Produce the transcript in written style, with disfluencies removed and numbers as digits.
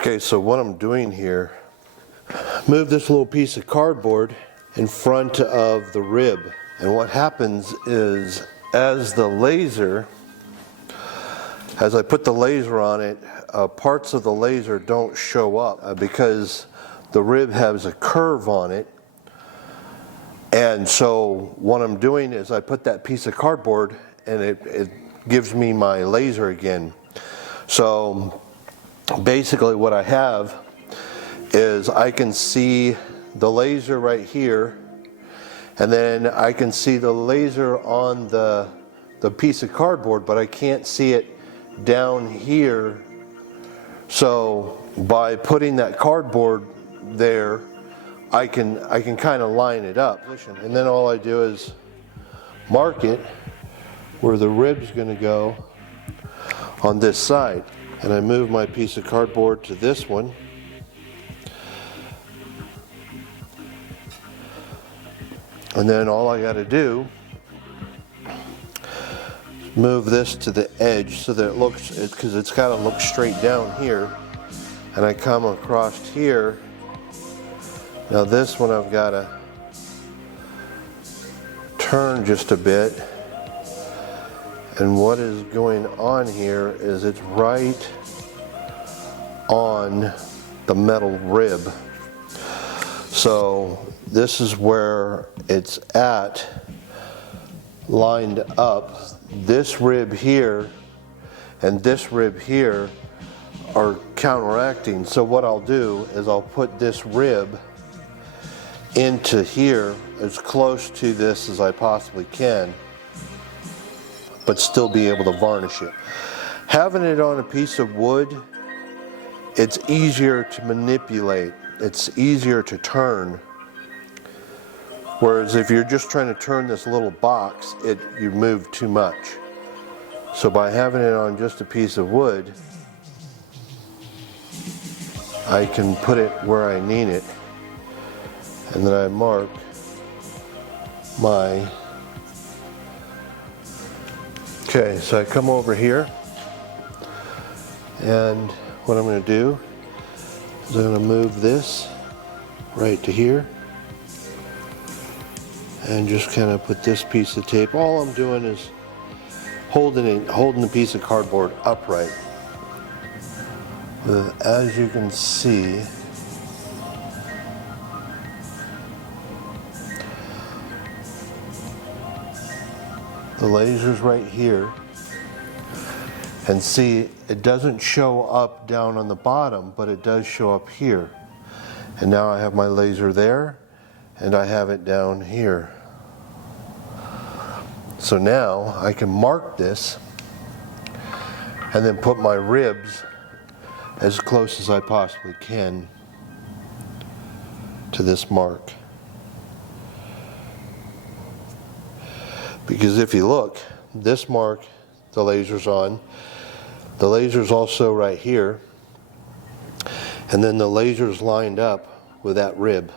Okay, so what I'm doing here, move this little piece of cardboard in front of the rib. And what happens is, as I put the laser on it, parts of the laser don't show up because the rib has a curve on it. And so what I'm doing is I put that piece of cardboard and it gives me my laser again. So basically what I have is I can see the laser right here, and then I can see the laser on the piece of cardboard, but I can't see it down here. So by putting that cardboard there, I can kind of line it up. And then all I do is mark it where the rib's going to go on this side. And I move my piece of cardboard to this one. And then all I got to do is move this to the edge so that it looks, because it's got to look straight down here. And I come across here. Now this one I've got to turn just a bit. And what is going on here is it's right on the metal rib. So this is where it's at, lined up. This rib here and this rib here are counteracting. So what I'll do is I'll put this rib into here as close to this as I possibly can, but still be able to varnish it. Having it on a piece of wood, it's easier to manipulate. It's easier to turn. Whereas if you're just trying to turn this little box, you move too much. So by having it on just a piece of wood, I can put it where I need it. And then I mark my... Okay, so I come over here, and what I'm going to do is I'm going to move this right to here and just kind of put this piece of tape. All I'm doing is holding the piece of cardboard upright. As you can see, the laser's right here, and see, it doesn't show up down on the bottom, but it does show up here. And now I have my laser there, and I have it down here. So now I can mark this and then put my ribs as close as I possibly can to this mark. Because if you look, this mark, the laser's on. The laser's also right here. And then the laser's lined up with that rib.